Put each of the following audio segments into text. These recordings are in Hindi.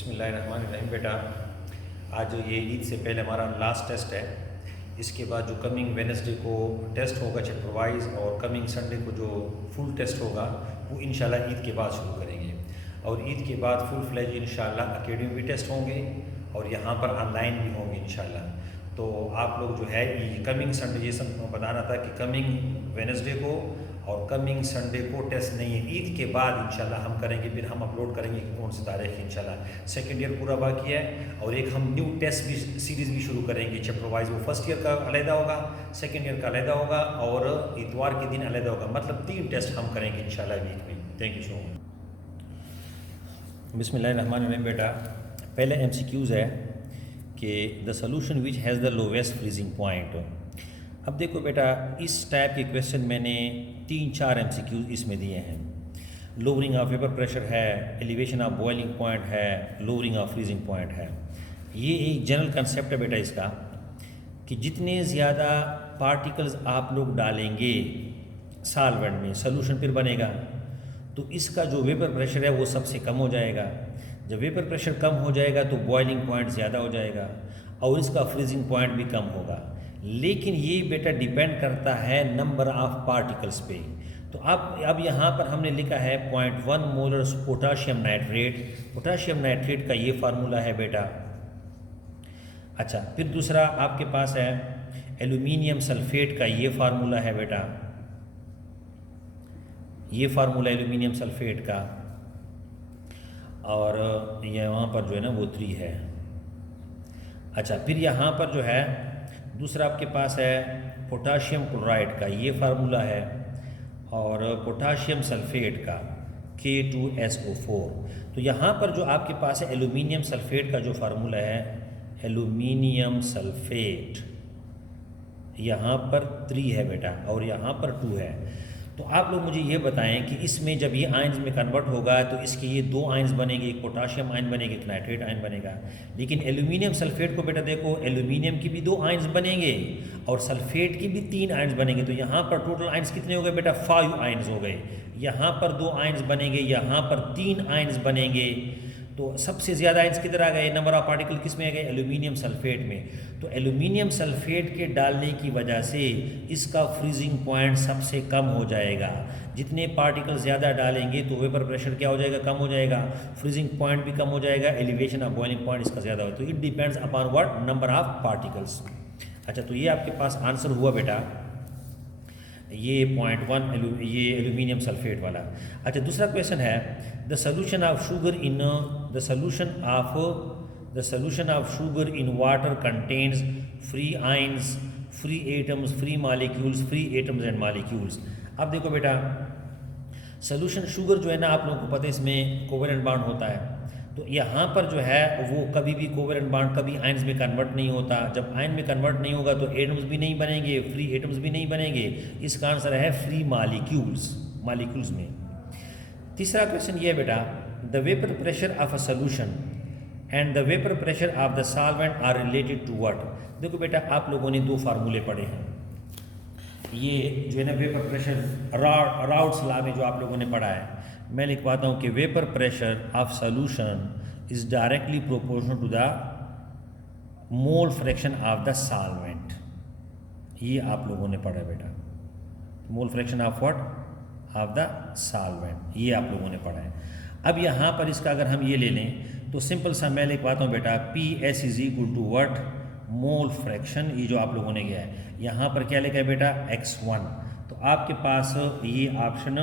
बिस्मिल्लाहिर्रहमानिर्रहीम। बेटा, आज ये ईद से पहले हमारा लास्ट टेस्ट है। इसके बाद जो कमिंग वेडनेसडे को टेस्ट होगा चैप्टर वाइज और कमिंग संडे को जो फुल टेस्ट होगा वो इंशाल्लाह ईद के बाद शुरू करेंगे। और ईद के बाद फुल फ्लैज इंशाल्लाह अकेडमी भी टेस्ट होंगे और यहाँ पर ऑनलाइन भी होंगे इंशाल्लाह। तो आप लोग जो है ये कमिंग संडे, ये सब बताना था कि कमिंग वेडनेसडे को और कमिंग संडे को टेस्ट नहीं है। ईद के बाद इंशाल्लाह हम करेंगे, फिर हम अपलोड करेंगे कि कौन सी तारीख है इंशाल्लाह। सेकेंड ईयर पूरा बाकी है और एक हम न्यू टेस्ट भी सीरीज़ भी शुरू करेंगे चैप्टर वाइज। वो फर्स्ट ईयर का अलहदा होगा, सेकेंड ईयर का अलहदा होगा और इतवार के दिन अलहदा होगा। मतलब 3 टेस्ट हम करेंगे इंशाल्लाह वीक में। Thank you so much. बिस्मिल्लाहिर्रहमानिर्रहीम। बेटा, पहले MCQs है कि the solution which has the lowest freezing point. अब देखो बेटा, इस टाइप के क्वेश्चन मैंने 3-4 MCQs इसमें दिए हैं। लोअरिंग ऑफ वेपर प्रेशर है, एलिवेशन ऑफ बॉइलिंग पॉइंट है, लोअरिंग ऑफ फ्रीजिंग पॉइंट है। ये एक जनरल कंसेप्ट है बेटा इसका कि जितने ज़्यादा पार्टिकल्स आप लोग डालेंगे सॉल्वेंट में, सोल्यूशन फिर बनेगा तो इसका जो वेपर प्रेशर है वो सबसे कम हो जाएगा। जब वेपर प्रेशर कम हो जाएगा तो बॉइलिंग पॉइंट ज़्यादा हो जाएगा और इसका फ्रीजिंग पॉइंट भी कम होगा। लेकिन ये बेटा डिपेंड करता है नंबर ऑफ पार्टिकल्स पे। तो अब यहाँ पर हमने लिखा है 0.1 molar potassium nitrate. Potassium nitrate का ये फार्मूला है बेटा। अच्छा, फिर दूसरा आपके पास है एल्यूमिनियम सल्फेट का ये फार्मूला है बेटा। ये फार्मूला एल्यूमिनियम सल्फेट का, और ये वहाँ पर जो है ना वो 3 है। अच्छा, फिर यहाँ पर जो है दूसरा आपके पास है पोटाशियम क्लोराइड का ये फार्मूला है और पोटाशियम सल्फेट का K2SO4। तो यहाँ पर जो आपके पास है एल्यूमिनियम सल्फेट का जो फार्मूला है, एल्यूमिनियम सल्फेट यहाँ पर 3 है बेटा और यहाँ पर 2 है। तो आप लोग मुझे ये बताएं कि इसमें जब ये आयंस में कन्वर्ट होगा तो इसके ये 2 आयंस बनेंगे, एक पोटाशियम आयन बनेगा, एक नाइट्रेट आयन बनेगा। लेकिन एल्यूमिनियम सल्फेट को बेटा देखो, एल्यूमिनियम की भी 2 आयंस बनेंगे और सल्फेट की भी 3 आयंस बनेंगे। तो यहाँ पर टोटल आयंस कितने हो गए बेटा? 5 आयंस हो गए। यहाँ पर 2 आयंस बनेंगे, यहाँ पर 3 आयंस बनेंगे। तो सबसे ज़्यादा आयंस किधर आ गए? नंबर ऑफ पार्टिकल किस में आ गए? एल्यूमिनियम सल्फेट में। तो एल्यूमिनियम सल्फेट के डालने की वजह से इसका फ्रीजिंग पॉइंट सबसे कम हो जाएगा। जितने पार्टिकल ज़्यादा डालेंगे तो वेपर प्रेशर क्या हो जाएगा? कम हो जाएगा, फ्रीजिंग पॉइंट भी कम हो जाएगा, एलिवेशन ऑफ बॉइलिंग पॉइंट इसका ज़्यादा हो। तो it depends upon what? Number of particles. अच्छा, तो ये आपके पास आंसर हुआ बेटा, ये 0.1 ये एल्यूमिनियम सल्फेट वाला। अच्छा, दूसरा क्वेश्चन है the solution of sugar in the solution of sugar in water contains free ions, free atoms, free molecules, free atoms and molecules. अब देखो बेटा, सोल्यूशन शुगर जो है ना, आप लोगों को पता है इसमें कोवेलेंट बॉन्ड होता है। तो यहाँ पर जो है वो कभी भी कोवेलेंट बॉन्ड कभी आयंस में कन्वर्ट नहीं होता। जब आयन में कन्वर्ट नहीं होगा तो एटम्स भी नहीं बनेंगे, फ्री एटम्स भी नहीं बनेंगे। इसका आंसर है फ्री मॉलिक्यूल्स में। तीसरा क्वेश्चन ये है बेटा, the vapour pressure of a solution and the vapour pressure of the solvent are related to what? देखो बेटा, आप लोगों ने 2 फार्मूले पढ़े हैं। ये जो है ना वेपर प्रेशर राउट्स लॉ में जो आप लोगों ने पढ़ा है, मैं लिखवाता हूँ कि vapour pressure of solution is directly proportional to the mole fraction of the solvent. ये आप लोगों ने पढ़ा बेटा, mole fraction of what? Of the solvent. ये आप लोगों ने पढ़ा है। अब यहाँ पर इसका अगर हम ये ले लें तो सिंपल सा मैं लिखवाता हूँ बेटा, PS is equal to what? Mole fraction. ये जो आप लोगों ने किया है, यहाँ पर क्या लिखा है बेटा? X1। तो आपके पास ये ऑप्शन,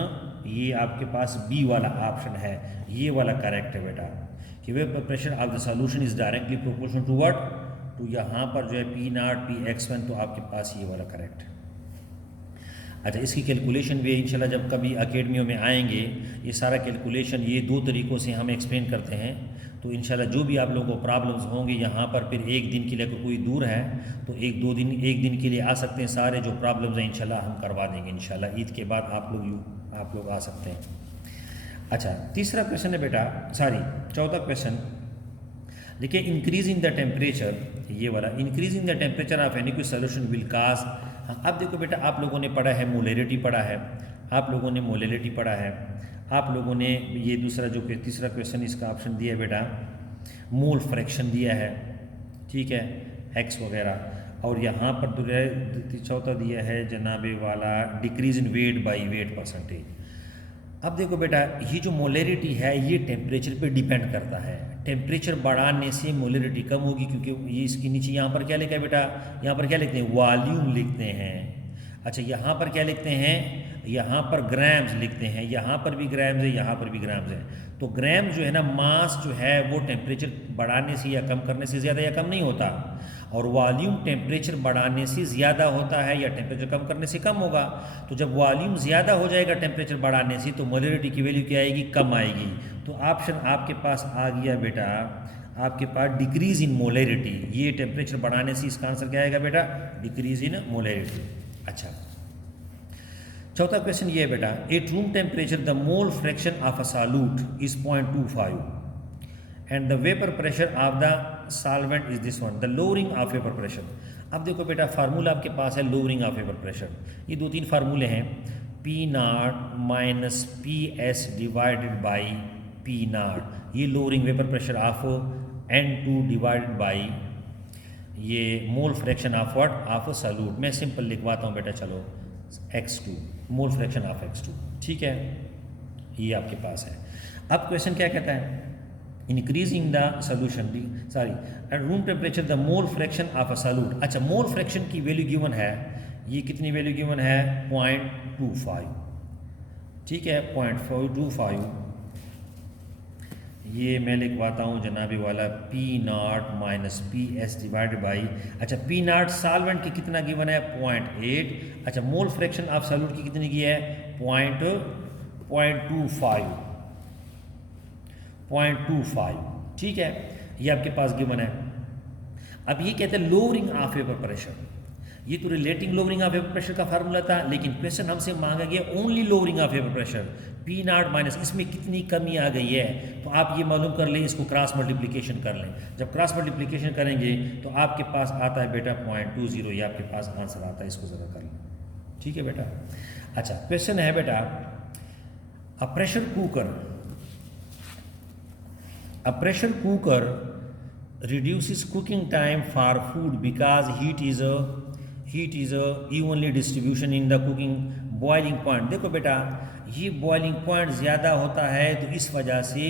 ये आपके पास B वाला ऑप्शन है, ये वाला करेक्ट है बेटा कि vapour pressure of the solution is directly proportional to what? To यहाँ पर जो है P0 PX1। तो आपके पास ये वाला करेक्ट है। अच्छा, इसकी कैलकुलेशन भी इंशाल्लाह जब कभी अकेडमियों में आएंगे, ये सारा कैलकुलेशन ये 2 तरीक़ों से हम एक्सप्लेन करते हैं। तो इंशाल्लाह जो भी आप लोगों को प्रॉब्लम्स होंगे यहाँ पर, फिर एक दिन के लिए अगर कोई दूर है तो एक दिन के लिए आ सकते हैं। सारे जो प्रॉब्लम्स हैं इंशाल्लाह हम करवा देंगे इंशाल्लाह। ईद के बाद आप लोग आ सकते हैं। अच्छा, तीसरा क्वेश्चन है बेटा, चौथा क्वेश्चन देखिए, इंक्रीज इन द टेम्परेचर, ये वाला increase in the temperature of any solution will काज। अब देखो बेटा, आप लोगों ने पढ़ा है मोलैरिटी पढ़ा है, आप लोगों ने मोलैरिटी पढ़ा है, आप लोगों ने ये दूसरा जो तीसरा क्वेश्चन इसका ऑप्शन दिया है बेटा मोल फ्रैक्शन दिया है, ठीक है, एक्स वगैरह, और यहाँ पर चौथा दिया है जनाबे वाला decrease in weight by wait percentage. अब देखो बेटा, ये जो मोलरिटी है ये टेम्परेचर पे डिपेंड करता है। टेम्परेचर बढ़ाने से मोलरिटी कम होगी, क्योंकि ये इसके नीचे यहाँ पर क्या लिखा है बेटा, यहाँ पर क्या लिखते हैं, वॉल्यूम लिखते हैं। अच्छा, यहाँ पर क्या लिखते हैं, यहाँ पर ग्राम्स लिखते हैं, यहाँ पर भी ग्राम्स है, यहाँ पर भी ग्राम्स है। तो ग्राम जो है ना, मास जो है वो टेम्परेचर बढ़ाने से या कम करने से ज़्यादा या कम नहीं होता, और वॉल्यूम टेम्परेचर बढ़ाने से ज़्यादा होता है या टेम्परेचर कम करने से कम होगा। तो जब वॉल्यूम ज़्यादा हो जाएगा टेम्परेचर बढ़ाने से, तो मोलरिटी की वैल्यू क्या आएगी, कम आएगी। तो ऑप्शन आपके पास आ गया बेटा, आपके पास डिक्रीज इन मोलरिटी। ये टेम्परेचर बढ़ाने से इसका आंसर क्या आएगा बेटा, डिक्रीज इन मोलरिटी। अच्छा, चौथा क्वेश्चन ये है बेटा, at room temperature the mole fraction of a solute is 0.25 and the vapour pressure of the solvent is this one, the lowering of vapour pressure. अब देखो बेटा, फार्मूला आपके पास है लोअरिंग ऑफ वेपर प्रेशर। ये दो तीन फार्मूले हैं, P0 minus PS divided by P0, ये lowering vapour pressure of N2 divided by ये mole fraction of what, of solute. मैं सिंपल लिखवाता हूँ बेटा, चलो, X2, mole fraction of X2, ठीक है, ये आपके पास है। अब क्वेश्चन क्या कहता है, increasing the solution, sorry, at room temperature the mole fraction of a solute. अच्छा, मोल फ्रैक्शन की वैल्यू गिवन है, ये कितनी वैल्यू गिवन है, 0.25, ठीक है, 0.25। ये मैं लिखवाता हूँ जनाबी वाला P0 minus PS divided by, अच्छा, P0 सॉल्वेंट की कितना गिवन है, 0.8। अच्छा, मोल फ्रैक्शन ऑफ सॉल्यूट की कितनी की है, 0.25, ठीक है, ये आपके पास गिवन है। अब ये कहते हैं लोअरिंग ऑफ वेपर प्रेशर, ये तो relating lowering of vapour pressure का फार्मूला था, लेकिन क्वेश्चन हमसे मांगा गया only lowering of vapour pressure, P0 minus, इसमें कितनी कमी आ गई है, तो आप ये मालूम कर लें, इसको क्रॉस मल्टीप्लिकेशन कर लें। जब क्रॉस मल्टीप्लिकेशन करेंगे तो आपके पास आता है बेटा 0.20, ये आपके पास आंसर आता है, इसको ज़रा कर लें, ठीक है बेटा। अच्छा, क्वेश्चन है बेटा, a pressure cooker reduces cooking time for food because heat is a evenly distribution in the cooking boiling point। देखो बेटा, ये बॉइलिंग पॉइंट ज़्यादा होता है, तो इस वजह से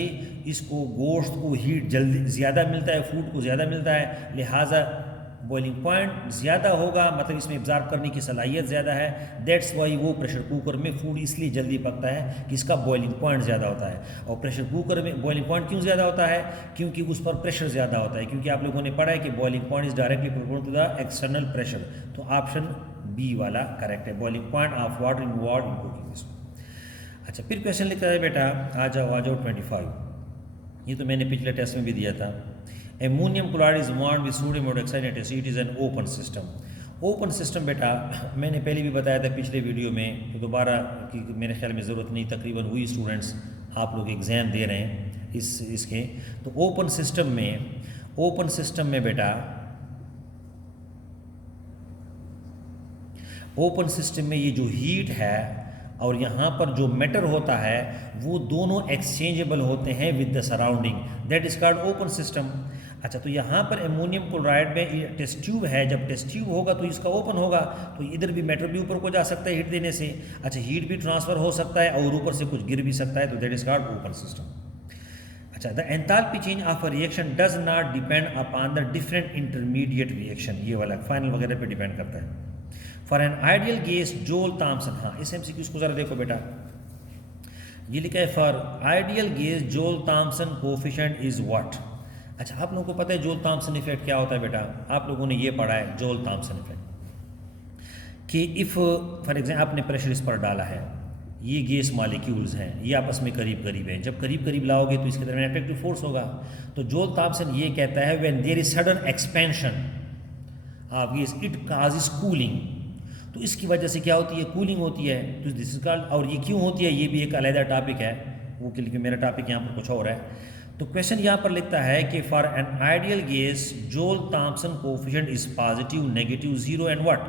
इसको गोश्त को हीट जल्दी ज़्यादा मिलता है, फूड को ज़्यादा मिलता है, लिहाजा बॉइलिंग पॉइंट ज़्यादा होगा, मतलब इसमें एब्जॉर्ब करने की सलाहियत ज़्यादा है। दैट्स वाई वो प्रेशर कुकर में फूड इसलिए जल्दी पकता है कि इसका बॉइलिंग पॉइंट ज़्यादा होता है। और प्रेशर कुकर में बॉइलिंग पॉइंट क्यों ज़्यादा होता है, क्योंकि उस पर प्रेशर ज़्यादा होता है, क्योंकि आप लोगों ने पढ़ा है कि boiling point is directly proportional to the external pressure. तो ऑप्शन बी वाला करेक्ट है, boiling point of water in cooking. अच्छा, फिर क्वेश्चन लिखता है बेटा, आ जाओ 25, ये तो मैंने पिछले टेस्ट में भी दिया था। Ammonium chloride is bond with sodium hydroxide eight acid, it is an open system. Open system बेटा मैंने पहले भी बताया था पिछले वीडियो में, तो दोबारा की मेरे ख्याल में ज़रूरत नहीं, तकरीबन हुई स्टूडेंट्स आप लोग एग्ज़ाम दे रहे हैं इसके। तो ओपन सिस्टम में बेटा, ओपन सिस्टम में ये जो हीट है और यहाँ पर जो मैटर होता है वो दोनों एक्सचेंजेबल होते हैं with the surrounding, that is called open system. अच्छा, तो यहाँ पर एमोनियम क्लोराइड में टेस्ट ट्यूब है, जब टेस्ट ट्यूब होगा तो इसका ओपन होगा, तो इधर भी मैटर भी ऊपर को जा सकता है हीट देने से। अच्छा, हीट भी ट्रांसफ़र हो सकता है और ऊपर से कुछ गिर भी सकता है, तो that is called open system. अच्छा, the enthalpy change of a reaction does not depend upon the different intermediate reaction, ये वाला फाइनल वगैरह पे डिपेंड करता है। For an ideal gas Joule Thomson, हाँ इस MCQ को ज़रा देखो बेटा, ये लिखा है for ideal gas Joule Thomson coefficient is what. अच्छा, आप लोगों को पता है जोल थॉम्सन इफेक्ट क्या होता है बेटा, आप लोगों ने ये पढ़ा है जोल थॉम्सन इफेक्ट कि इफ़ फॉर एग्जाम्पल आपने प्रेशर इस पर डाला है, ये गैस मॉलिक्यूल्स हैं, ये आपस में करीब करीब हैं, जब करीब करीब लाओगे तो इसके दरमियान अट्रैक्टिव फोर्स होगा। तो जोल थॉम्सन ये कहता है when there is sudden expansion of gas it causes cooling, तो इसकी वजह से क्या होती है, कूलिंग होती है, तो दिस इज कॉल्ड। और ये क्यों होती है ये भी एक अलग टॉपिक है, वो क्योंकि मेरा टॉपिक यहाँ पर कुछ और है। तो क्वेश्चन यहाँ पर लिखता है कि for an ideal gas Joule Thomson coefficient is positive, negative, zero and what.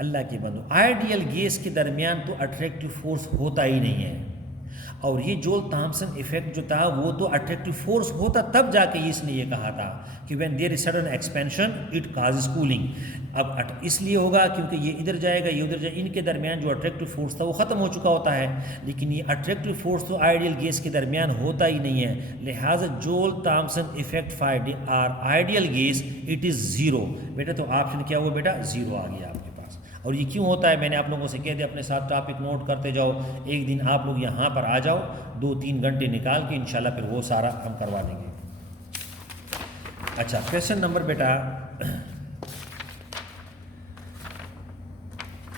अल्लाह के बंदो, आइडियल गैस के दरमियान तो अट्रैक्टिव फोर्स होता ही नहीं है। और ये जोल थॉम्सन इफेक्ट जो था वो तो अट्रैक्टिव फोर्स होता तब जाके इसने ये कहा था कि when there is sudden expansion it causes cooling. अब इसलिए होगा क्योंकि ये इधर जाएगा ये उधर जाएगा, इनके दरमियान जो अट्रैक्टिव फोर्स था वो ख़त्म हो चुका होता है, लेकिन ये अट्रैक्टिव फोर्स तो आइडियल गैस के दरमियान होता ही नहीं है, लिहाजा Joule Thomson effect for are ideal gas it is zero. बेटा तो ऑप्शन क्या हुआ बेटा, ज़ीरो आ गया आपके पास। और ये क्यों होता है मैंने आप लोगों से कह दिया, अपने साथ टॉपिक नोट करते जाओ, एक दिन आप लोग यहाँ पर आ जाओ 2-3 घंटे निकाल के, इंशाल्लाह फिर वो सारा हम करवा देंगे। अच्छा, क्वेश्चन नंबर बेटा,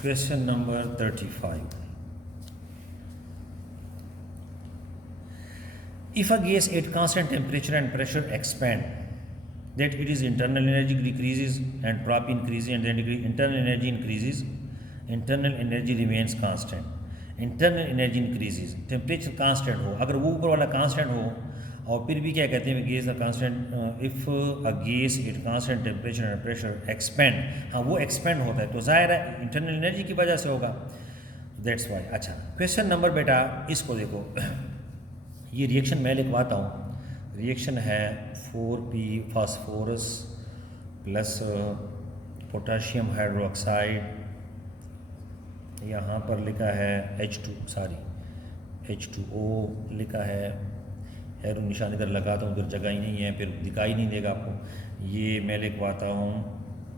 question number 35। If a gas at constant temperature and pressure expand, that it is internal energy decreases and prop increases, and then internal energy increases, internal energy remains constant, internal energy increases, temperature constant हो, अगर वो ऊपर वाला constant हो, और फिर भी क्या कहते हैं gas the constant, if a gas at constant temperature and pressure expand, हाँ वो expand होता है तो ज़ाहिर है internal energy की वजह से होगा, that's why। अच्छा, क्वेश्चन नंबर बेटा इसको देखो, ये रिएक्शन मैं लिखवाता हूँ, रिएक्शन है 4p phosphorus plus potassium hydroxide, यहाँ पर लिखा है H2O लिखा है, एरो निशान इधर लगाता हूँ, उधर जगह ही नहीं है फिर दिखाई नहीं देगा आपको, ये मैं लिखवाता हूँ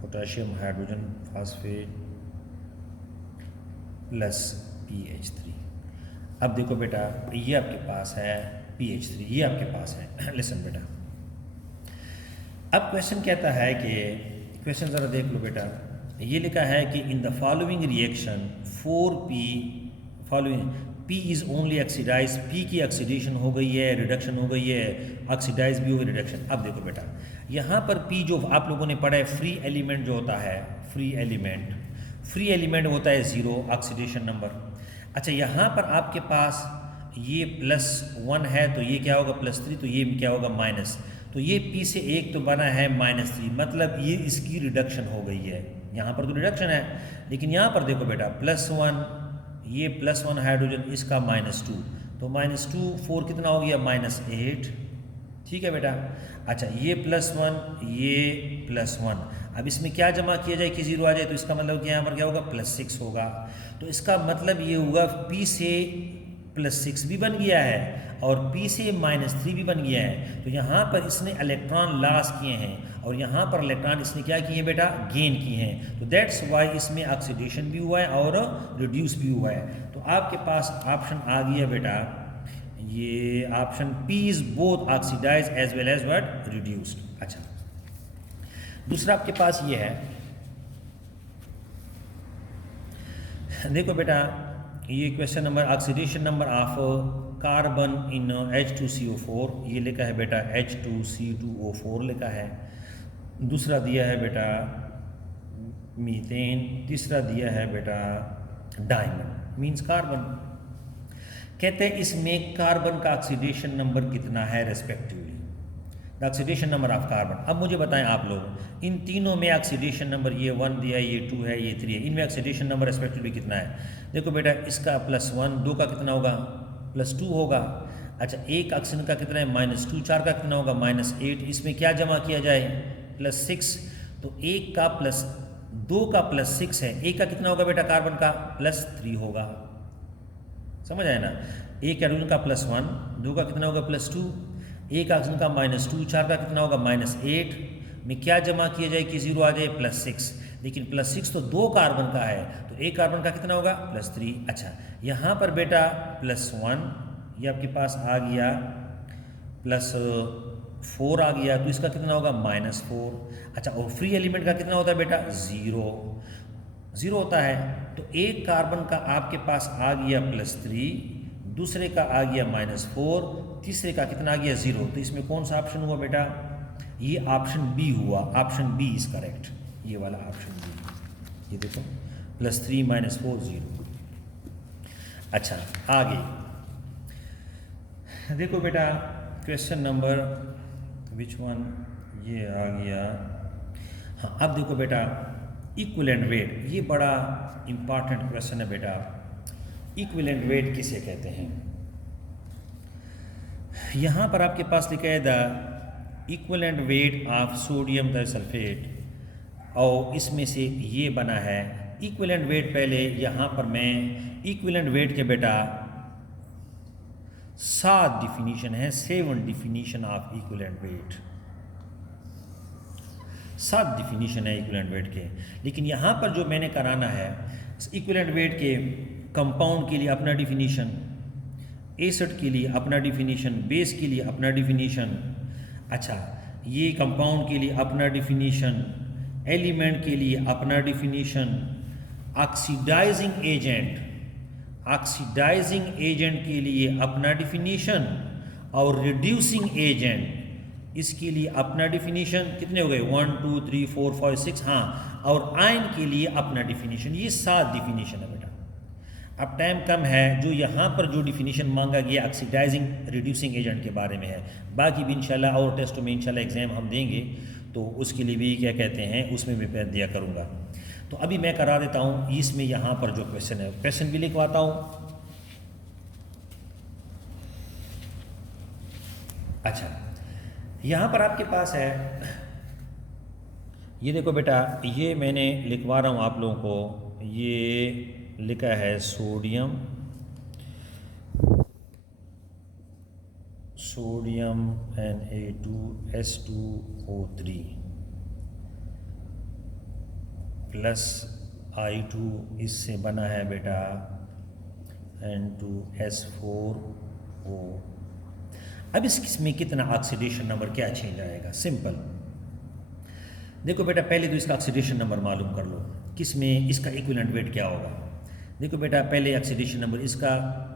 potassium hydrogen phosphate plus PH3। अब देखो बेटा ये आपके पास है PH3, ये आपके पास है। लिसन बेटा, अब क्वेश्चन कहता है कि, क्वेश्चन ज़रा देख लो बेटा, ये लिखा है कि in the following reaction 4p following P is only oxidise, P की ऑक्सीडेशन हो गई है, रिडक्शन हो गई है, ऑक्सीडाइज भी हो गई, रिडक्शन। अब देखो बेटा यहाँ पर P जो आप लोगों ने पढ़ा है फ्री एलिमेंट जो होता है, फ्री एलिमेंट होता है 0 ऑक्सीडेशन नंबर। अच्छा, यहाँ पर आपके पास ये +1 है तो ये क्या होगा +3, तो ये क्या होगा माइनस, तो ये P से एक तो बना है -3, मतलब ये इसकी रिडक्शन हो गई है, यहाँ पर तो रिडक्शन है, लेकिन यहाँ पर देखो बेटा +1, ये +1 हाइड्रोजन इसका -2, तो -2 4 कितना हो गया -8, ठीक है बेटा। अच्छा, ये +1 ये +1, अब इसमें क्या जमा किया जाए कि 0 आ जाए, तो इसका मतलब कि यहाँ पर क्या होगा +6 होगा, तो इसका मतलब ये होगा P से +6 भी बन गया है और P से -3 भी बन गया है, तो यहाँ पर इसने इलेक्ट्रॉन लॉस किए हैं और यहाँ पर इलेक्ट्रॉन इसने क्या किए बेटा गेन किए हैं, तो दैट्स वाई इसमें ऑक्सीडेशन भी हुआ है और रिड्यूस भी हुआ है। तो आपके पास ऑप्शन आ गया बेटा, ये option P is both oxidise as well as what reduced. अच्छा, दूसरा आपके पास ये है, देखो बेटा ये question number, oxidation number of carbon in H2CO4, ये लिखा है बेटा H2C2O4 लिखा है, दूसरा दिया है बेटा मीथेन, तीसरा दिया है बेटा डायमंड मींस कार्बन। कहते हैं इसमें कार्बन का ऑक्सीडेशन नंबर कितना है respectively, the oxidation number of carbon. अब मुझे बताएं आप लोग, इन तीनों में ऑक्सीडेशन नंबर ये 1 दिया है, ये 2 है, ये 3 है, इनमें ऑक्सीडेशन नंबर रेस्पेक्टिवली कितना है? देखो बेटा इसका +1, 2 का कितना होगा +2 होगा। अच्छा, एक ऑक्सीजन का कितना है -2, 4 का कितना होगा -8, इसमें क्या जमा किया जाए +6, तो एक का +2 का +6 है, एक का कितना होगा बेटा कार्बन का +3 होगा, समझ आए ना। एक हाइड्रोजन का +1, 2 का कितना होगा +2, एक ऑक्सीजन का -2, 4 का कितना होगा -8, में क्या जमा किया जाए कि 0 आ जाए +6, लेकिन +6 तो 2 कार्बन का है, तो एक कार्बन का कितना होगा +3। अच्छा, यहाँ पर बेटा +1 ये आपके पास आ गया, +4 आ गया, तो इसका कितना होगा -4। अच्छा, और फ्री एलिमेंट का कितना होता है बेटा 0 होता है, तो एक कार्बन का आपके पास आ गया +3, दूसरे का आ गया -4, तीसरे का कितना आ गया 0, तो इसमें कौन सा ऑप्शन हुआ बेटा, ये ऑप्शन बी हुआ, ऑप्शन बी इज करेक्ट, ये वाला ऑप्शन बी, ये देखो +3 -4 0। अच्छा, आगे देखो बेटा क्वेश्चन नंबर विच वन, ये आ गया, हाँ अब देखो बेटा इक्विवेलेंट वेट, ये बड़ा इंपॉर्टेंट क्वेश्चन है बेटा। इक्विवेलेंट वेट किसे कहते हैं? यहाँ पर आपके पास लिखा है the equivalent weight of sodium disulphate और इसमें से ये बना है इक्विवेलेंट वेट। पहले यहाँ पर मैं इक्विवेलेंट वेट के बेटा 7 डिफिनीशन है, 7 definition of equivalent weight, 7 definition है इक्विवेलेंट वेट के। लेकिन यहाँ पर जो मैंने कराना है इक्विवेलेंट वेट के कंपाउंड के लिए अपना डिफिनीशन, एसिड के लिए अपना डिफिनीशन, बेस के लिए अपना डिफिनीशन, अच्छा ये कंपाउंड के लिए अपना डिफिनीशन, एलिमेंट के लिए अपना डिफिनीशन, ऑक्सीडाइजिंग एजेंट के लिए अपना डिफिनीशन और रिड्यूसिंग एजेंट इसके लिए अपना डिफिनीशन। कितने हो गए 1 2 3 4 5 6, हाँ, और आयन के लिए अपना डिफिनीशन। ये 7 डिफिनीशन है बेटा। अब टाइम कम है, जो यहाँ पर जो डिफिनीशन मांगा गया ऑक्सीडाइजिंग रिड्यूसिंग एजेंट के बारे में है, बाकी भी इंशाल्लाह और टेस्टों में इंशाल्लाह एग्जाम हम देंगे तो उसके लिए भी क्या कहते हैं उसमें भी मैं दिया करूँगा। तो अभी मैं करा देता हूँ इसमें यहाँ पर जो क्वेश्चन है, क्वेश्चन भी लिखवाता हूँ। अच्छा यहाँ पर आपके पास है, ये देखो बेटा, ये मैंने लिखवा रहा हूँ आप लोगों को, ये लिखा है सोडियम Na2S2O3 प्लस I2 इससे बना है बेटा N2S4O। अब इसमें कितना ऑक्सीडेशन नंबर क्या चेंज आएगा? सिंपल, देखो बेटा पहले तो इसका ऑक्सीडेशन नंबर मालूम कर लो, किसमें इसका इक्विवेलेंट वेट क्या होगा। देखो बेटा पहले ऑक्सीडेशन नंबर इसका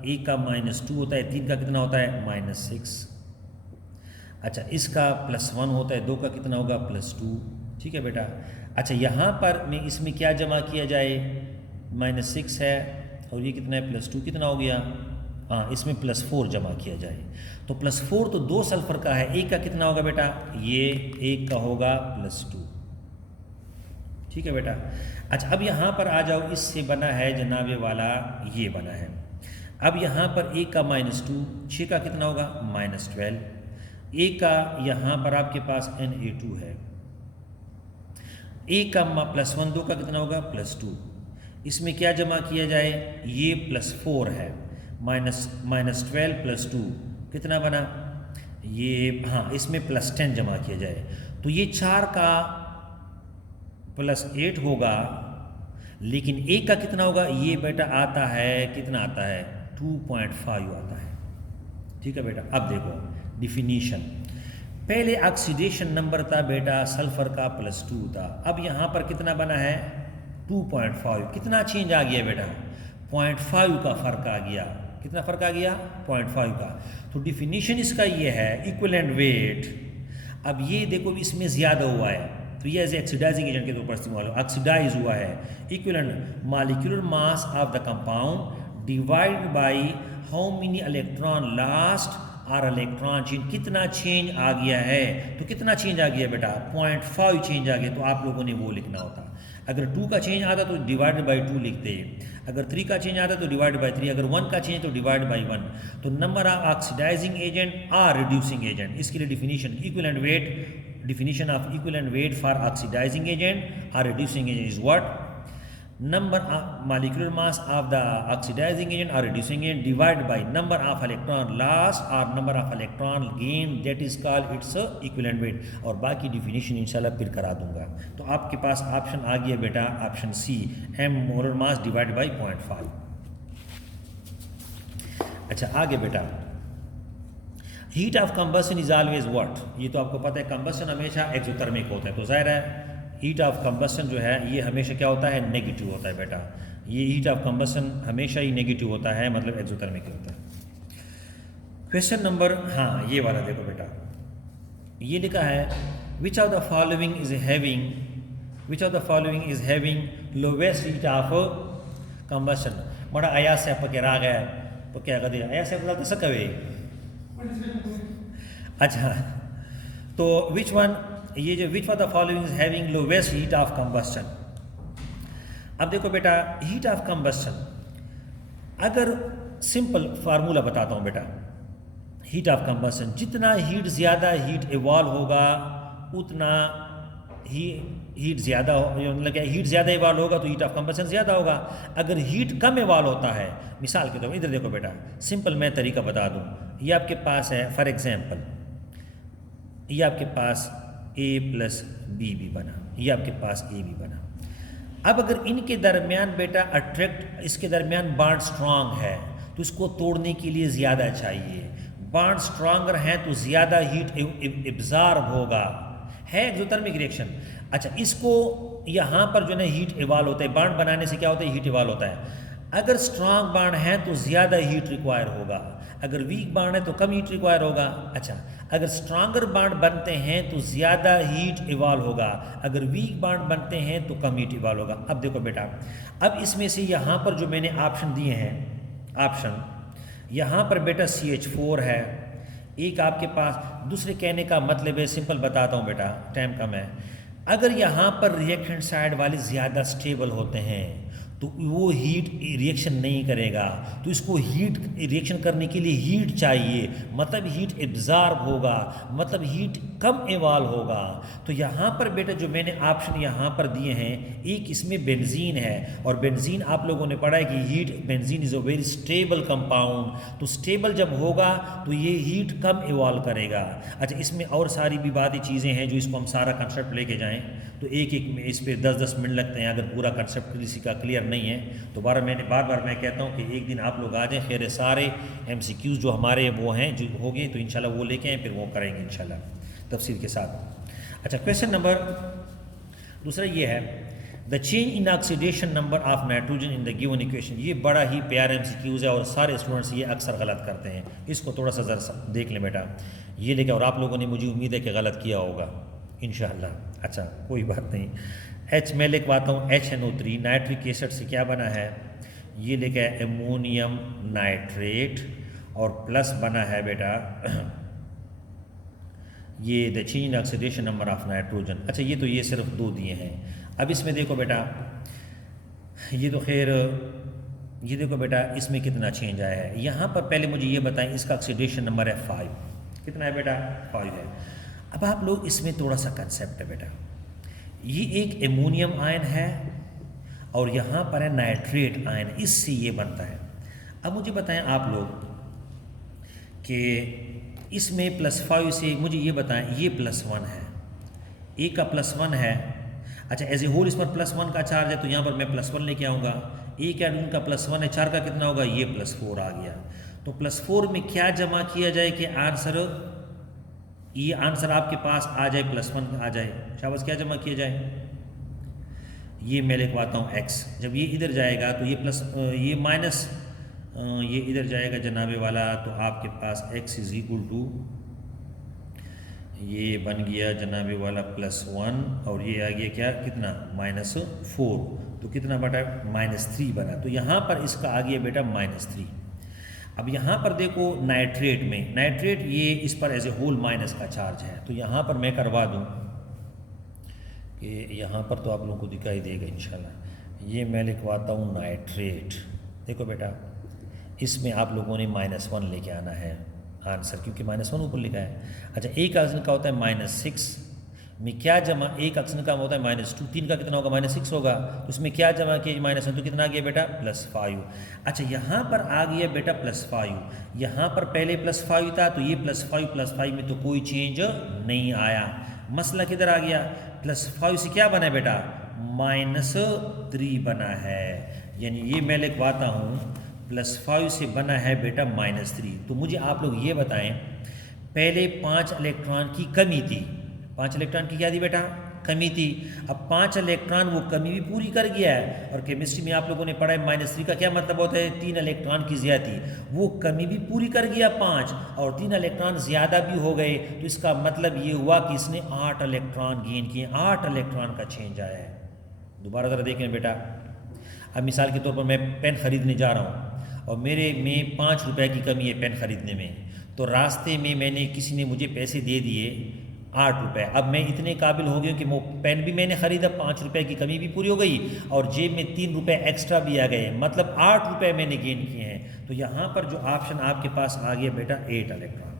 एक का -2 होता है, 3 का कितना होता है -6। अच्छा इसका +1 होता है, 2 का कितना होगा +2। ठीक है बेटा। अच्छा यहाँ पर मैं इसमें क्या जमा किया जाए, -6 है और ये कितना है +2, कितना हो गया, हाँ इसमें +4 जमा किया जाए। तो +4 तो 2 सल्फर का है, एक का कितना होगा बेटा, ये एक का होगा +2। ठीक है बेटा। अच्छा अब यहाँ पर आ जाओ, इससे बना है जनाबे वाला ये बना है। अब यहाँ पर एक का -2, 6 का कितना होगा -12, एक का यहाँ पर आपके पास Na2 है, एक का +1, 2 का कितना होगा +2। इसमें क्या जमा किया जाए, ये +4 है, -12 +2 कितना बना, ये हाँ इसमें +10 जमा किया जाए तो ये 4 का +8 होगा, लेकिन एक का कितना होगा, ये बेटा आता है कितना आता है 2.5 आता है। ठीक है बेटा। अब देखो डिफिनीशन, पहले ऑक्सीडेशन नंबर था बेटा सल्फर का +2 था, अब यहाँ पर कितना बना है 2.5, कितना चेंज आ गया बेटा 0.5 का फ़र्क आ गया, कितना फ़र्क आ गया 0.5 का। तो डिफिनीशन इसका ये है इक्विवेलेंट वेट। अब ये देखो इसमें ज़्यादा हुआ है तो ये एज ऑक्सीडाइजिंग एजेंट के तौर पर इस्तेमाल हो, ऑक्सीडाइज हुआ है। Equivalent molecular mass of the compound divide by how many electron last और इलेक्ट्रॉन चेंज, कितना चेंज आ गया है। तो कितना चेंज आ गया बेटा 0.5 चेंज आ गया, तो आप लोगों ने वो लिखना होता। अगर 2 का चेंज आता तो डिवाइडेड बाई 2 लिखते, अगर 3 का चेंज आता तो डिवाइड बाई 3, अगर 1 का चेंज तो डिवाइड बाई 1। तो नंबर ऑफ ऑक्सीडाइजिंग एजेंट और रिड्यूसिंग एजेंट, इसके लिए definition equivalent weight, definition of equivalent weight for oxidizing agent or reducing agent is what, number of molecular mass of the oxidizing agent or reducing agent divided by number of electron lost or number of electron gain, that is called its equivalent weight। और बाकी definition इंशाल्लाह फिर करा दूंगा। तो आपके पास ऑप्शन आ गया बेटा option C, m molar mass divide by 0.5। अच्छा आगे बेटा, heat of combustion is always what, ये तो आपको पता है कंबसन हमेशा एक्सोथर्मिक होता है, तो जाहिर है हीट ऑफ कंबसन जो है ये हमेशा क्या होता है नेगेटिव होता है बेटा। ये हीट ऑफ कंबसन हमेशा ही नेगेटिव होता है, मतलब एक्सोथर्मिक होता है। क्वेश्चन नंबर, हाँ ये वाला देखो बेटा, ये लिखा है विच of the following is having lowest heat of combustion. बड़ा आया से पके राग है तो क्या कहते हैं आया से बोला तो सकवे। अच्छा तो विच वन, ये जो विच of the following is having lowest heat of combustion. अब देखो बेटा हीट ऑफ कंबस्शन, अगर सिंपल फार्मूला बताता हूँ बेटा, हीट ऑफ कंबसन, जितना हीट ज़्यादा हीट इवॉल्व होगा उतना ही हीट ज़्यादा हो, मतलब क्या हीट ज़्यादा इवॉल्व होगा तो हीट ऑफ कंबसन ज़्यादा होगा। अगर हीट कम इवॉल्व होता है, मिसाल के तौर पर इधर देखो बेटा, सिंपल मैं तरीका बता दूँ। ये आपके पास है फॉर एग्जांपल, ये आपके पास a प्लस बी भी बना, ये आपके पास a भी बना। अब अगर इनके दरमियान बेटा इसके दरमियान बॉन्ड स्ट्रांग है तो इसको तोड़ने के लिए ज़्यादा चाहिए। बॉन्ड स्ट्रांगर है तो ज़्यादा हीट एब्जॉर्ब होगा, है एक्सोथर्मिक रिएक्शन। अच्छा, इसको यहाँ पर जो है हीट इवॉल्व होता है, बॉन्ड बनाने से क्या होता है, हीट इवॉल्व होता है। अगर स्ट्रांग बॉन्ड है तो ज़्यादा हीट रिक्वायर होगा, अगर वीक बॉन्ड है तो कम हीट रिक्वायर होगा। अच्छा, अगर स्ट्रांगर बॉन्ड बनते हैं तो ज़्यादा हीट इवॉल्व होगा, अगर वीक बॉन्ड बनते हैं तो कम हीट इवॉल्व होगा। अब देखो बेटा, अब इसमें से यहाँ पर जो मैंने ऑप्शन दिए हैं, ऑप्शन यहाँ पर बेटा CH4 है, एक आपके पास, दूसरे कहने का मतलब है, सिंपल बताता हूँ बेटा, टाइम कम है। अगर यहाँ पर रिएक्टेंट साइड वाले ज़्यादा स्टेबल होते हैं तो वो हीट रिएक्शन नहीं करेगा, तो इसको हीट रिएक्शन करने के लिए हीट चाहिए, मतलब हीट एब्जॉर्ब होगा, मतलब हीट कम इवॉल्व होगा। तो यहाँ पर बेटा जो मैंने ऑप्शन यहाँ पर दिए हैं, एक इसमें बेंजीन है, और बेंजीन आप लोगों ने पढ़ा है कि heat, benzene is a very stable compound, तो स्टेबल जब होगा तो ये हीट कम इवॉल्व करेगा। अच्छा, इसमें और सारी भी बातें चीज़ें हैं जो इसको हम सारा कंसेप्ट लेके जाएँ तो एक इस पर 10-10 मिनट लगते हैं, अगर पूरा कंसेप्ट किसी का क्लियर नहीं है तो बार बार मैं कहता हूँ कि एक दिन आप लोग आ जाएं, खैर सारे MCQs जो हमारे वो हैं जो हो गए तो इंशाल्लाह वो लेके आएँ, फिर वो करेंगे इंशाल्लाह तफसील के साथ। अच्छा, क्वेश्चन नंबर दूसरा ये है, the change in oxidation number of nitrogen in the given equation. ये बड़ा ही प्यारा MCQs है और सारे स्टूडेंट्स ये अक्सर गलत करते हैं, इसको थोड़ा सा ज़रा देख लें बेटा, ये लेके, और आप लोगों ने मुझे उम्मीद है कि गलत किया होगा इंशाल्लाह। अच्छा, कोई बात नहीं। H मैं लिखवाता हूँ, HNO3 नाइट्रिक एसिड से क्या बना है, ये लिखा है एमोनियम नाइट्रेट, और प्लस बना है बेटा ये the change in oxidation number of nitrogen. अच्छा, ये सिर्फ 2 दिए हैं। अब इसमें देखो बेटा, ये तो खैर, ये देखो बेटा इसमें कितना चेंज आया है। यहाँ पर पहले मुझे ये बताएं, इसका ऑक्सीडेशन नंबर है 5, कितना है बेटा, 5 है। अब आप लोग इसमें थोड़ा सा कंसेप्ट है बेटा, ये एक एमोनियम आयन है और यहाँ पर है नाइट्रेट आयन, इससे ये बनता है। अब मुझे बताएं आप लोग कि इसमें +5 से मुझे ये बताएं, ये +1 है, ए का +1 है। अच्छा, एज ए होल इस पर +1 का चार्ज है तो यहाँ पर मैं +1 लेके आऊँगा, ए का का +1 है, 4 का कितना होगा, ये +4 आ गया। तो +4 में क्या जमा किया जाए कि आंसर, ये आंसर आपके पास आ जाए, +1 आ जाए, शाबाश, क्या जमा किया जाए, ये मैं लिखवाता हूँ x, जब ये इधर जाएगा तो ये प्लस, ये माइनस, ये इधर जाएगा जनाबे वाला, तो आपके पास x इज इक्वल टू, ये बन गया जनाबे वाला +1, और ये आ गया क्या, कितना, -4, तो कितना बटा, -3 बना। तो यहाँ पर इसका आ गया बेटा -3। अब यहाँ पर देखो नाइट्रेट में, नाइट्रेट ये इस पर एज ए होल माइनस का चार्ज है, तो यहाँ पर मैं करवा दूँ कि यहाँ पर तो आप लोगों को दिखाई देगा इंशाल्लाह, ये मैं लिखवाता हूँ नाइट्रेट। देखो बेटा, इसमें आप लोगों ने -1 लेके आना है आंसर, क्योंकि -1 ऊपर लिखा है। अच्छा, एक ऑक्सीजन का होता है -6 में क्या जमा, एक ऑक्सीजन का होता है -2, 3 का कितना होगा, -6 होगा, तो इसमें क्या जमा किया, -1, तो कितना आ गया बेटा, +5। अच्छा, यहाँ पर आ गया बेटा +5, यहाँ पर पहले +5 था तो ये +5 में तो कोई चेंज नहीं आया। मसला किधर आ गया, +5 से क्या बना है बेटा, -3 बना है, यानी ये मैं लिखवाता हूँ, +5 से बना है बेटा -3। तो मुझे आप लोग ये बताएं, पहले 5 इलेक्ट्रॉन की कमी थी, 5 इलेक्ट्रॉन की क्या थी बेटा, कमी थी। अब 5 इलेक्ट्रॉन वो कमी भी पूरी कर गया है, और केमिस्ट्री में आप लोगों ने पढ़ा है -3 का क्या मतलब होता है, 3 इलेक्ट्रॉन की ज़्यादती, वो कमी भी पूरी कर गया 5, और 3 इलेक्ट्रॉन ज़्यादा भी हो गए, तो इसका मतलब ये हुआ कि इसने 8 इलेक्ट्रॉन गेन किए, 8 इलेक्ट्रॉन का चेंज आया है। दोबारा ज़रा देखें बेटा, अब मिसाल के तौर पर मैं पेन ख़रीदने जा रहा हूँ और मेरे में 5 रुपये की कमी है पेन ख़रीदने में, तो रास्ते में मैंने, किसी ने मुझे पैसे दे दिए 8 रुपये। अब मैं इतने काबिल हो गया कि वो पेन भी मैंने ख़रीदा, 5 रुपये की कमी भी पूरी हो गई, और जेब में 3 रुपये एक्स्ट्रा भी आ गए, मतलब 8 रुपये मैंने गेन किए हैं। तो यहाँ पर जो ऑप्शन आपके पास आ गया बेटा 8 इलेक्ट्रॉन,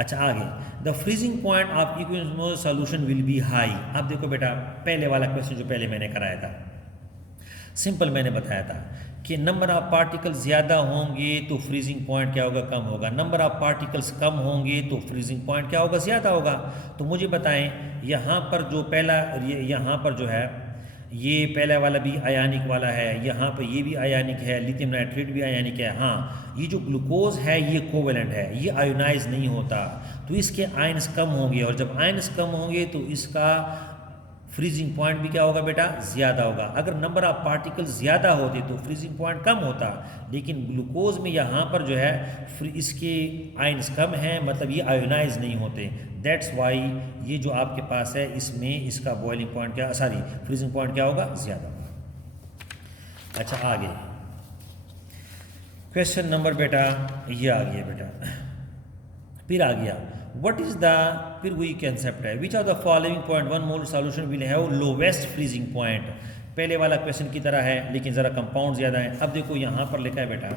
अच्छा आगे, the freezing point of equimolar solution will be high. अब देखो बेटा, पहले वाला क्वेश्चन जो पहले मैंने कराया था, सिंपल मैंने बताया था कि नंबर ऑफ पार्टिकल्स ज़्यादा होंगे तो फ्रीजिंग पॉइंट क्या होगा, कम होगा। नंबर ऑफ पार्टिकल्स कम होंगे तो फ्रीजिंग पॉइंट क्या होगा, ज़्यादा होगा। तो मुझे बताएं, यहाँ पर जो पहला यहाँ पर जो है ये पहला वाला भी आयनिक वाला है, यहाँ पर ये भी आयनिक है, लिथियम नाइट्रेट भी आयनिक है। हाँ, ये जो ग्लूकोज है ये कोवेलेंट है, ये आयोनाइज नहीं होता, तो इसके आयन्स कम होंगे, और जब आयन्स कम होंगे तो इसका फ्रीजिंग पॉइंट भी क्या होगा बेटा, ज़्यादा होगा। अगर नंबर ऑफ पार्टिकल्स ज़्यादा होते तो फ्रीजिंग पॉइंट कम होता, लेकिन ग्लूकोज में यहाँ पर जो है इसके आयन्स कम हैं, मतलब ये आयोनाइज नहीं होते। दैट्स वाई ये जो आपके पास है इसमें इसका बॉइलिंग पॉइंट क्या, सॉरी फ्रीजिंग पॉइंट क्या होगा, ज़्यादा होगा। अच्छा आगे क्वेश्चन नंबर बेटा ये आ गया बेटा, फिर आ गया व्हाट इज द, फिर वही कंसेप्ट है, विच of the following point one mole solution will have lowest freezing point. पहले वाला क्वेश्चन की तरह है लेकिन ज़रा कंपाउंड ज़्यादा है। अब देखो यहाँ पर लिखा है बेटा,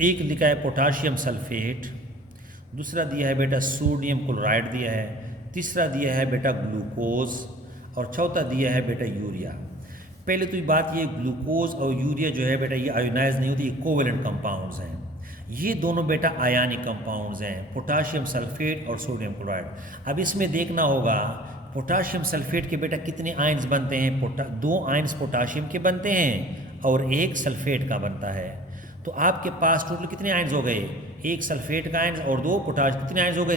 एक लिखा है पोटाशियम सल्फेट, दूसरा दिया है बेटा सोडियम क्लोराइड दिया है, तीसरा दिया है बेटा ग्लूकोज, और चौथा दिया है बेटा यूरिया। पहले तो ये बात, ये ग्लूकोज और यूरिया जो है बेटा ये आयोनाइज नहीं होती, ये कोवेलेंट कंपाउंड्स हैं। ये दोनों बेटा आयनिक कंपाउंड्स हैं, पोटाशियम सल्फेट और सोडियम क्लोराइड। अब इसमें देखना होगा पोटाशियम सल्फेट के बेटा कितने आयन्स बनते हैं, 2 आयन्स पोटाशियम के बनते हैं और 1 सल्फेट का बनता है। तो आपके पास टोटल कितने आयन्स हो गए, 1 सल्फेट का आयन्स और 2 पोटाश, कितने आयन्स हो गए,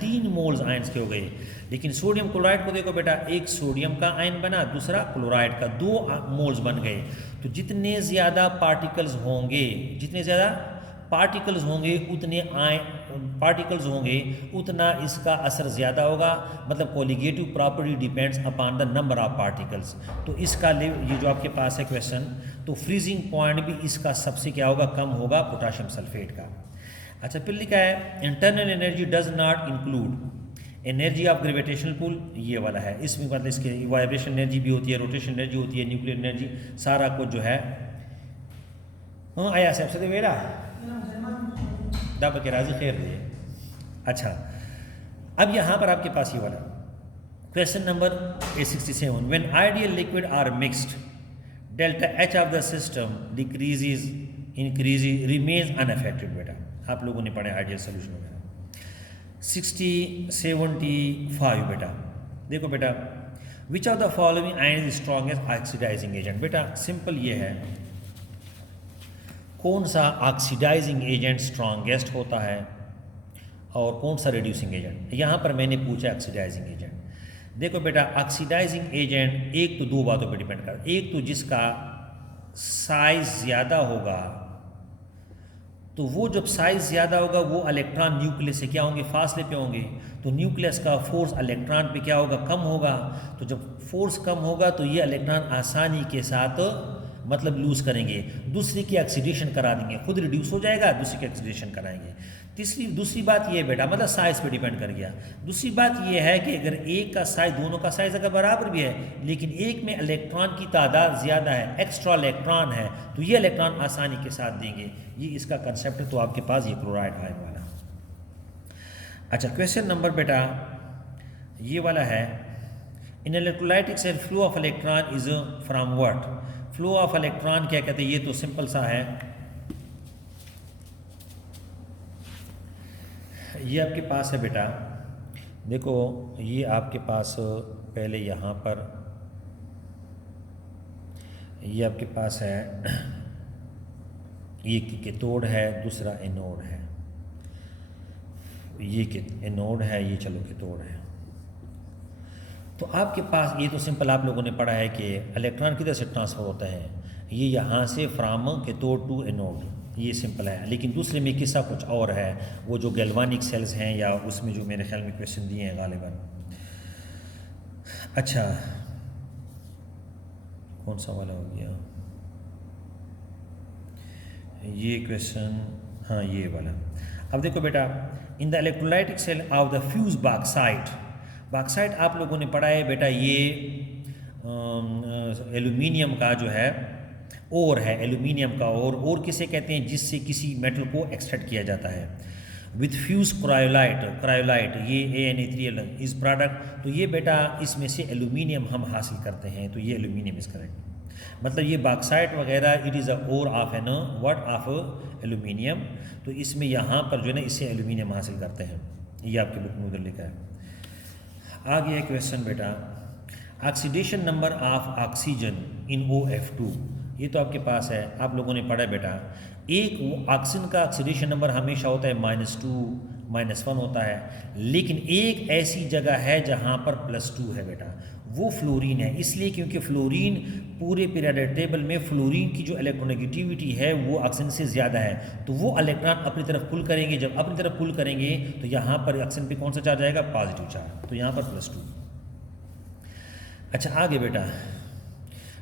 3 मोल्स आयन्स के हो गए। लेकिन सोडियम क्लोराइड को देखो बेटा, 1 सोडियम का आयन बना, दूसरा क्लोराइड का, 2 मोल्स बन गए। तो जितने ज़्यादा पार्टिकल्स होंगे, जितने ज़्यादा पार्टिकल्स होंगे उतना इसका असर ज़्यादा होगा, मतलब colligative property depends upon the number of particles. तो इसका ये जो आपके पास है क्वेश्चन, तो फ्रीजिंग पॉइंट भी इसका सबसे क्या होगा, कम होगा पोटाशियम सल्फेट का। अच्छा फिर लिखा है internal energy does not include energy of gravitational pull, ये वाला है। इसमें मतलब इसके वाइब्रेशन एनर्जी भी होती है, रोटेशन एनर्जी होती है, न्यूक्लियर एनर्जी, सारा कुछ जो है। हाँ आया सबसे तो मेरा दब के राजी खैर दिए। अच्छा अब यहाँ पर आपके पास ये वाला question number 67, when ideal liquid are mixed delta H of the system decreases increases remains unaffected. बेटा आप लोगों ने पढ़े आइडियल सोल्यूशन वगैरह। 75 बेटा देखो बेटा, which of the following ion is strongest oxidising agent. बेटा सिंपल ये है, कौन सा ऑक्सीडाइजिंग एजेंट स्ट्रॉन्गेस्ट होता है और कौन सा रिड्यूसिंग एजेंट। यहाँ पर मैंने पूछा ऑक्सीडाइजिंग एजेंट। देखो बेटा ऑक्सीडाइजिंग एजेंट एक तो 2 बातों पे डिपेंड करता है, एक तो जिसका साइज ज़्यादा होगा, तो वो जब साइज ज़्यादा होगा वो इलेक्ट्रॉन न्यूक्लियस से क्या होंगे, फासले पे होंगे, तो न्यूक्लियस का फोर्स इलेक्ट्रॉन पे क्या होगा, कम होगा। तो जब फोर्स कम होगा तो ये इलेक्ट्रॉन आसानी के साथ मतलब लूज करेंगे, दूसरे की ऑक्सीडेशन करा देंगे, खुद रिड्यूस हो जाएगा, दूसरे की ऑक्सीडेशन कराएंगे। दूसरी बात ये बेटा मतलब साइज पे डिपेंड कर गया। दूसरी बात ये है कि अगर एक का साइज, दोनों का साइज अगर बराबर भी है लेकिन एक में इलेक्ट्रॉन की तादाद ज़्यादा है, एक्स्ट्रा इलेक्ट्रॉन है, तो ये इलेक्ट्रॉन आसानी के साथ देंगे। ये इसका कंसेप्ट है। तो आपके पास ये क्लोराइड आयन वाला। अच्छा क्वेश्चन नंबर बेटा ये वाला है, in electrolytic cell flow of electron is from what. Flow of electron क्या कहते हैं, ये तो सिंपल सा है, ये आपके पास है बेटा। देखो ये आपके पास पहले यहाँ पर ये आपके पास है, ये कैथोड है, दूसरा एनोड है, ये एनोड है, ये चलो कैथोड है। तो आपके पास ये तो सिंपल आप लोगों ने पढ़ा है कि इलेक्ट्रॉन किधर से ट्रांसफ़र होता है, ये यहाँ से फ्राम कैथोड टू एनोड, ये सिंपल है। लेकिन दूसरे में किस्सा कुछ और है, वो जो गैल्वानिक सेल्स हैं या उसमें जो मेरे ख्याल में क्वेश्चन दिए हैं गालिबन। अच्छा कौन सा वाला हो गया ये क्वेश्चन, हाँ ये वाला। अब देखो बेटा, in the electrolytic cell of the fuse bauxite, bauxite आप लोगों ने पढ़ा है बेटा, ये एल्यूमिनियम का जो है ओर है, एल्यूमिनियम का ओर किसे कहते हैं, जिससे किसी मेटल को एक्सट्रैक्ट किया जाता है। विथ फ्यूज क्रायोलाइट ये ANA3L इस प्रोडक्ट, तो ये बेटा इसमें से एल्यूमिनियम हम हासिल करते हैं, तो ये एल्यूमिनियम इज करेक्ट। मतलब ये बॉक्साइट वगैरह it is a ore of an what of aluminium, तो इसमें यहाँ पर जो है ना इससे एल्यूमिनियम हासिल करते हैं, ये आपके बुक में उधर लिखा है। आगे है क्वेश्चन बेटा, oxidation number of oxygen in OF2, ये तो आपके पास है, आप लोगों ने पढ़ा बेटा। एक ऑक्सीजन का ऑक्सीडेशन नंबर हमेशा होता है -2 -1 होता है, लेकिन एक ऐसी जगह है जहाँ पर +2 है बेटा, वो फ्लोरीन है। इसलिए क्योंकि फ्लोरीन पूरे पीरियोडिक टेबल में फ्लोरीन की जो इलेक्ट्रोनेगेटिविटी है वो ऑक्सीजन से ज़्यादा है, तो वो इलेक्ट्रॉन अपनी तरफ पुल करेंगे। जब अपनी तरफ पुल करेंगे तो यहाँ पर ऑक्सीजन पे कौन सा चार्ज आएगा? पॉजिटिव चार्ज, तो यहाँ पर +2। अच्छा आगे बेटा,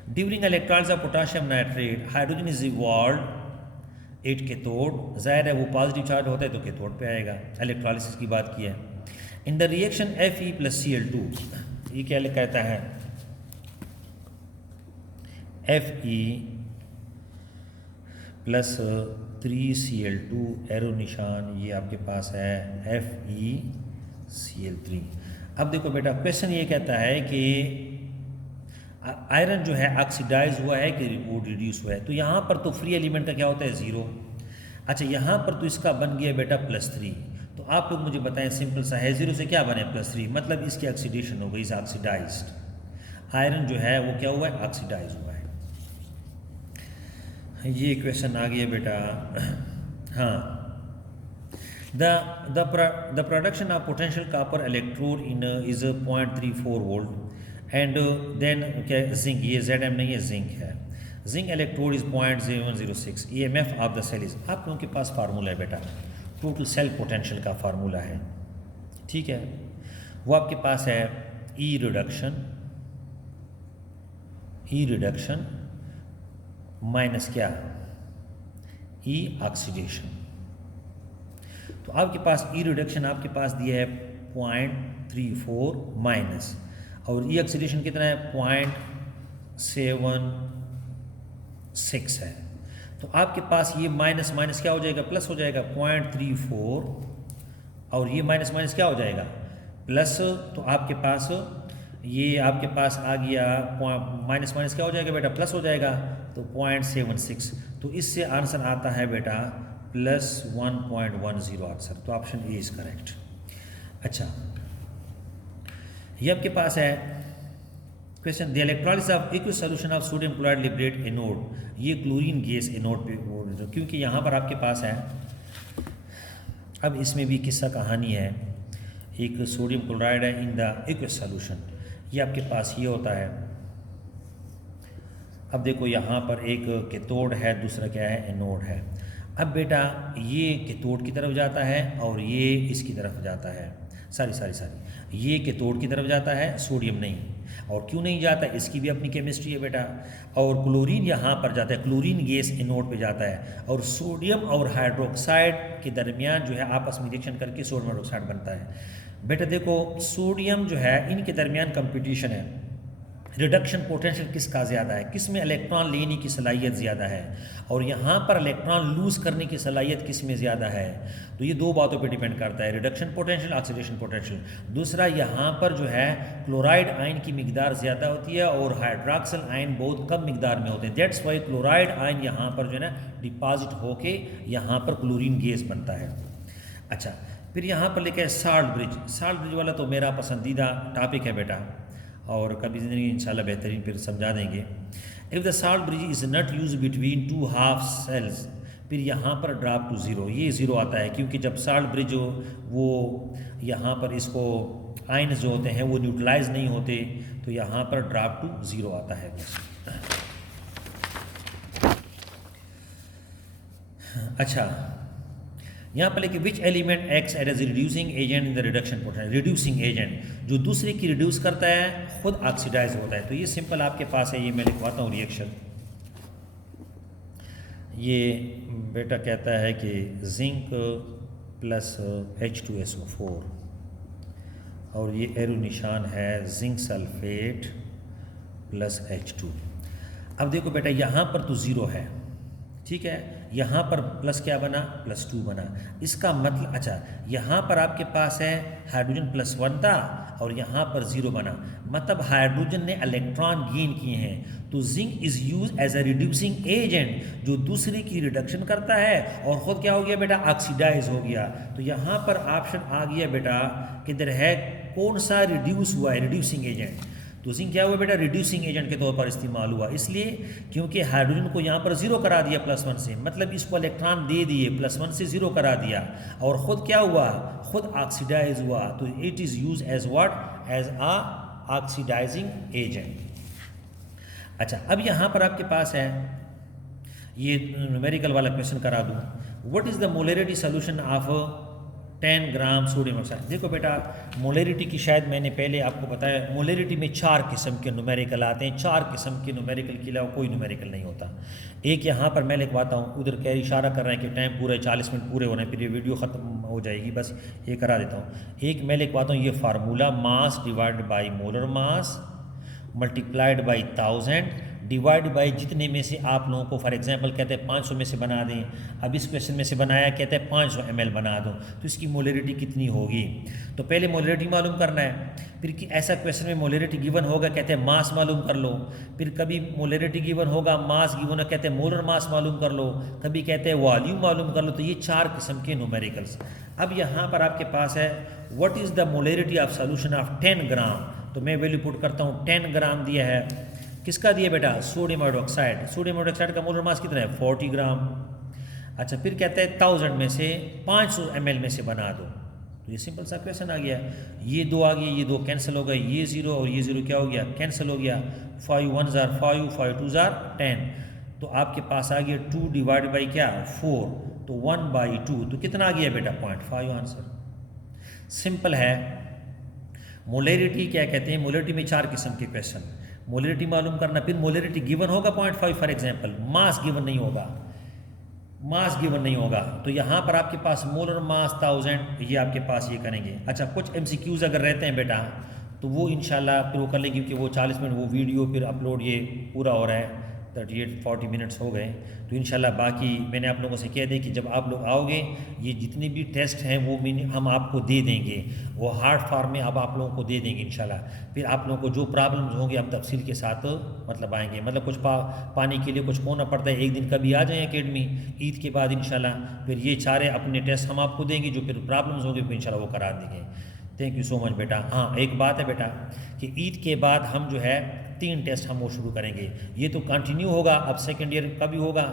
during electrolysis of potassium nitrate hydrogen is evolve at cathode, जाहिर है वो पॉजिटिव चार्ज होता है तो कैथोड पे आएगा, इलेक्ट्रॉलिसिस की बात की है। In the reaction Fe + Cl2, ये क्या कहता है? Fe + 3Cl2 एरो निशान, ये आपके पास है FeCl3। अब देखो बेटा क्वेश्चन ये कहता है कि आयरन जो है ऑक्सीडाइज हुआ है कि वो रिड्यूस हुआ है, तो यहाँ पर तो फ्री एलिमेंट का क्या होता है? 0। अच्छा यहाँ पर तो इसका बन गया बेटा +3, तो आप लोग मुझे बताएं, सिंपल सा है, 0 से क्या बने +3, मतलब इसकी ऑक्सीडेशन हो गई, इस ऑक्सीडाइज्ड आयरन जो है वो क्या हुआ है? ऑक्सीडाइज हुआ है। ये क्वेश्चन आ गया बेटा। हाँ, the production of potential copper electrode in is 0.34 volt and then क्या जिंक, ये Zm नहीं है जिंक है, zinc electrode is 0.0106, EMF of the cell is, आप लोगों के पास फार्मूला है बेटा, टोटल सेल पोटेंशियल का फार्मूला है, ठीक है, वो आपके पास है E रिडक्शन माइनस क्या? E oxidation. तो आपके पास E रिडक्शन आपके पास दिया है 0.34 माइनस, और E ऑक्सीडेशन कितना है? 0.76 है। तो आपके पास ये माइनस माइनस क्या हो जाएगा? प्लस हो जाएगा, 0.34, और ये माइनस माइनस क्या हो जाएगा? प्लस। तो आपके पास ये आपके पास आ गया माइनस माइनस क्या हो जाएगा बेटा? प्लस हो जाएगा, तो 0.76। तो इससे आंसर आता है बेटा +1.10 आंसर, तो ऑप्शन ए इज करेक्ट। अच्छा ये आपके पास है question, the electrolysis of aqueous solution of sodium chloride liberate anode, ये क्लोरीन गैस एनोड पे, क्योंकि यहाँ पर आपके पास है, अब इसमें भी किस्सा कहानी है, एक सोडियम क्लोराइड है इन द एक्वियस सॉल्यूशन, ये आपके पास ये होता है। अब देखो यहाँ पर एक कैथोड है, दूसरा क्या है? एनोड है। अब बेटा ये कैथोड की तरफ जाता है और ये इसकी तरफ जाता है, सारी ये कैथोड की तरफ जाता है, सोडियम नहीं। और क्यों नहीं जाता? इसकी भी अपनी केमिस्ट्री है बेटा। और क्लोरीन यहाँ पर जाता है, क्लोरीन गैस एनोड पे जाता है, और सोडियम और हाइड्रोक्साइड के दरमियान जो है आपस में रिएक्शन करके सोडियम हाइड्रोक्साइड बनता है। बेटा देखो सोडियम जो है इनके दरमियान कंपटीशन है, रिडक्शन पोटेंशियल किसका ज़्यादा है, किस में इलेक्ट्रॉन लेने की सलाहियत ज़्यादा है, और यहाँ पर इलेक्ट्रॉन लूज़ करने की सलाहियत किस में ज़्यादा है। तो ये दो बातों पे डिपेंड करता है, रिडक्शन पोटेंशियल, ऑक्सीडेशन पोटेंशियल। दूसरा यहाँ पर जो है क्लोराइड आयन की मिकदार ज़्यादा होती है और हाइड्रोक्सिल आयन बहुत कम मिकदार में होते हैं, दैट्स वाई क्लोराइड आयन यहाँ पर जो है ना डिपॉजिट होके यहाँ पर क्लोरीन गैस बनता है। अच्छा फिर यहाँ पर लिखा है साल्ट ब्रिज वाला तो मेरा पसंदीदा टॉपिक है बेटा, और कभी ज़िंदगी इंशाल्लाह बेहतरीन फिर समझा देंगे। If the salt bridge is not use between two half cells, फिर यहाँ पर ड्रॉप टू ज़ीरो, ये ज़ीरो आता है क्योंकि जब साल्ट ब्रिज वो यहाँ पर इसको आयन जो होते हैं वो न्यूट्रलाइज नहीं होते, तो यहाँ पर ड्रॉप टू ज़ीरो आता है बस। अच्छा यहाँ पर लेकिन which element acts as reducing agent in the reduction potential, reducing agent जो दूसरे की रिड्यूस करता है खुद ऑक्सीडाइज होता है। तो ये सिंपल आपके पास है, ये मैं लिखवाता हूँ रिएक्शन। ये बेटा कहता है कि जिंक प्लस H2SO4, और ये एरो निशान है जिंक सल्फेट प्लस H2। अब देखो बेटा यहाँ पर तो ज़ीरो है, ठीक है, यहाँ पर प्लस क्या बना, +2 बना। इसका मतलब अच्छा, यहाँ पर आपके पास है हाइड्रोजन +1 था और यहाँ पर 0 बना, मतलब हाइड्रोजन ने इलेक्ट्रॉन गेन किए हैं। तो zinc is use as a reducing agent, जो दूसरे की रिडक्शन करता है और ख़ुद क्या हो गया बेटा, ऑक्सीडाइज हो गया। तो यहाँ पर ऑप्शन आ गया बेटा किधर है, कौन सा रिड्यूस हुआ है, रिड्यूसिंग एजेंट। तो जिंक क्या हुआ बेटा, रिड्यूसिंग एजेंट के तौर पर इस्तेमाल हुआ, इसलिए क्योंकि हाइड्रोजन को यहाँ पर 0 करा दिया +1 से, मतलब इसको इलेक्ट्रॉन दे दिए, +1 से 0 करा दिया और ख़ुद क्या हुआ, ख़ुद ऑक्सीडाइज हुआ। तो it is use as what, as a oxidising agent. अच्छा, अब यहाँ पर आपके पास है, ये न्यूमेरिकल वाला क्वेश्चन करा दूँ, what is the molarity solution of 10 gram sodium oxide. देखो बेटा, मोलरिटी की शायद मैंने पहले आपको बताया, मोलरिटी में 4 किस्म के न्यूमेरिकल आते हैं, 4 किस्म के न्यूमेरिकल के अलावा कोई न्यूमेरिकल नहीं होता। एक यहाँ पर मैं लिखवाता हूँ, उधर क्या इशारा कर रहे हैं कि टाइम पूरा है, 40 मिनट पूरे होने, फिर ये वीडियो ख़त्म हो जाएगी, बस ये करा देता हूँ। एक मैं लिखवाता हूँ, ये formula, mass divide by molar mass multiplied by 1000 divide by जितने में से आप लोगों को, फॉर एग्जांपल कहते हैं 500 में से बना दें, अब इस क्वेश्चन में से बनाया, कहते हैं 500 ml बना दो, तो इसकी मोलरिटी कितनी होगी। तो पहले मोलरिटी मालूम करना है, फिर कि ऐसा क्वेश्चन में मोलरिटी गिवन होगा, कहते हैं मास मालूम कर लो, फिर कभी मोलरिटी गिवन होगा, मास गिवन होगा, कहते हैं मोलर मास मालूम कर लो, कभी कहते हैं वॉल्यूम मालूम कर लो। तो ये 4 किस्म के न्यूमेरिकल्स। अब यहाँ पर आपके पास है, what is the molarity of solution of 10 ग्राम, तो मैं वैल्यू पुट करता हूँ, 10 ग्राम दिया है, किसका दिया बेटा, सोडियम हाइड्रोक्साइड। सोडियम हाइड्रोक्साइड का मोलर मास कितना है, 40 ग्राम। अच्छा, फिर कहते हैं 1000 में से 500 ml में से बना दो, तो ये सिंपल सा क्वेश्चन आ गया। ये 2 आ गए, ये 2 कैंसिल हो गए, ये 0 और ये 0 क्या हो गया, कैंसिल हो गया। 5 1 जार 5, 5 2 जार 10, तो आपके पास आ गया 2 डिवाइड बाई क्या, 4, तो 1/2, तो कितना आ गया बेटा, 0.5 आंसर। सिंपल है। मोलरिटी क्या कहते हैं, मोलरिटी में 4 किस्म के क्वेश्चन, मोलरिटी मालूम करना, फिर मोलरिटी गिवन होगा 0.5 फॉर एग्जांपल, मास गिवन नहीं होगा, मास गिवन नहीं होगा, तो यहाँ पर आपके पास मोलर मास 1000, ये आपके पास ये करेंगे। अच्छा, कुछ MCQs अगर रहते हैं बेटा, तो वो इंशाल्लाह फिर वो कर लेंगे, क्योंकि वो 40 मिनट वो वीडियो फिर अपलोड ये पूरा हो रहा है, 38-40 मिनट्स हो गए, तो इंशाल्लाह बाकी मैंने आप लोगों से कह दें कि जब आप लोग आओगे, ये जितने भी टेस्ट हैं वो हम आपको दे देंगे, वो हार्ड फॉर्म में अब आप लोगों को दे देंगे इंशाल्लाह। फिर आप लोगों को जो प्रॉब्लम्स होंगे हम तफसील के साथ मतलब आएंगे, मतलब कुछ पाने के लिए कुछ होना पड़ता है, एक दिन कभी आ जाएँ एकेडमी, ईद के बाद इंशाल्लाह फिर ये सारे अपने टेस्ट हम आपको देंगे, जो फिर प्रॉब्लम्स होंगे फिर इंशाल्लाह वो करा देंगे। थैंक यू सो मच बेटा। हाँ, एक बात है बेटा कि ईद के बाद हम जो है 3 टेस्ट हम वो शुरू करेंगे, ये तो कंटिन्यू होगा, अब सेकेंड ईयर का भी होगा,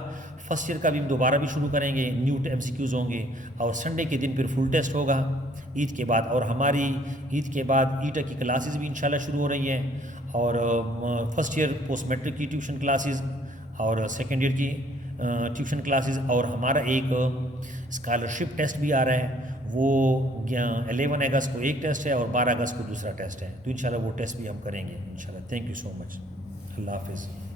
फर्स्ट ईयर का भी हम दोबारा भी शुरू करेंगे, न्यू MCQs होंगे, और संडे के दिन फिर फुल टेस्ट होगा ईद के बाद। और हमारी ईद के बाद ईटा की क्लासेस भी इंशाल्लाह शुरू हो रही हैं, और फर्स्ट ईयर पोस्ट मैट्रिक की ट्यूशन क्लासेस और सेकेंड ईयर की ट्यूशन क्लासेस, और हमारा एक स्कॉलरशिप टेस्ट भी आ रहा है, वो 11 अगस्त को एक टेस्ट है और 12 अगस्त को दूसरा टेस्ट है, तो इंशाल्लाह वो टेस्ट भी हम करेंगे इंशाल्लाह। थैंक यू सो मच, अल्लाह हाफिज़।